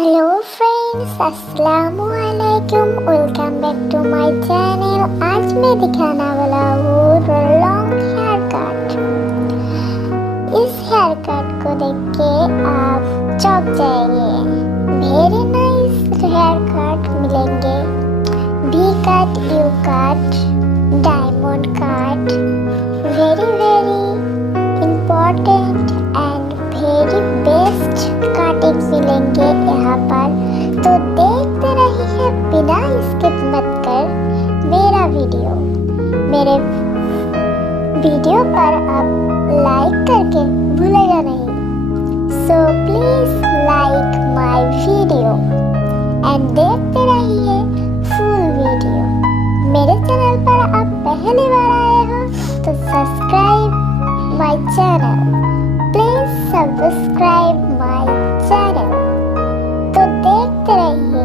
Hello friends, अस्सलामु अलैकुम। Welcome back to my channel. आज मैं दिखाने वाला हूँ लॉन्ग हेयर कट। इस हेयर कट को देख के आप चौंक जाएंगे। वेरी नाइस हेयर कट मिलेंगे। V cut, U cut, diamond cut, very important and very best cutting मिलेंगे यहाँ पर। तो देखते रहिए बिना स्किप मत कर मेरा वीडियो। मेरे वीडियो पर आप लाइक करके भूलेगा नहीं। So please like my video and देखते रहिए फुल वीडियो। मेरे चैनल पर आप पहली बार आए हो तो subscribe my channel. Please subscribe my channel. तो देखते रहिए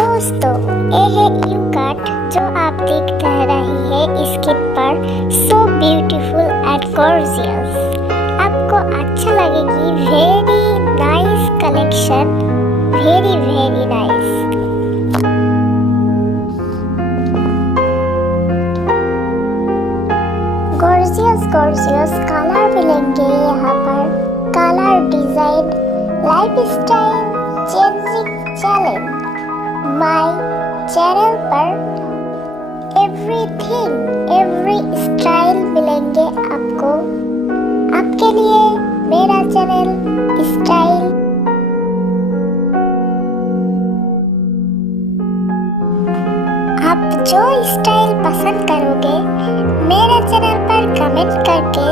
दोस्तों। ये है यू कट जो आप देख रही है स्किन पर। So beautiful and gorgeous. आपको अच्छा लगेगी। Very nice collection, very nice. Gorgeous colour मिलेंगे यहाँ पर। Colour design, life style changing challenge. My channel पर एवरी स्टाइल मिलेंगे आपको। आपके लिए मेरा चैनल स्टाइल। आप जो स्टाइल पसंद करोगे मेरे चैनल पर कमेंट करके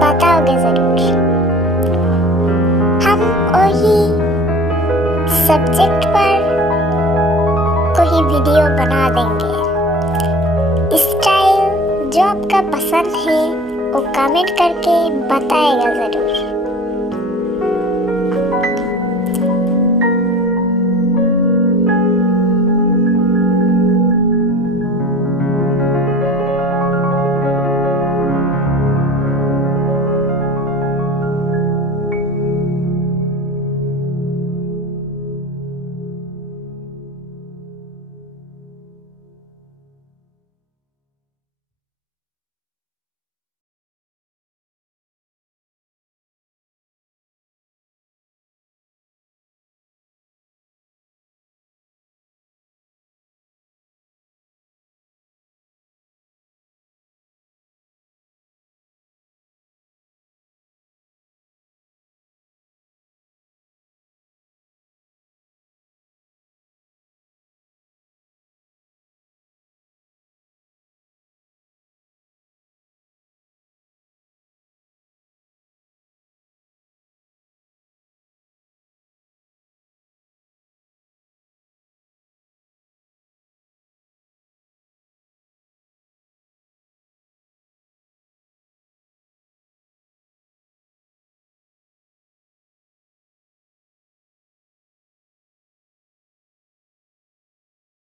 बताओगे जरूर। हम वही सब्जेक्ट पर कोई वीडियो बना देंगे। स्टाइल जो आपका पसंद है वो कमेंट करके बताएगा जरूर।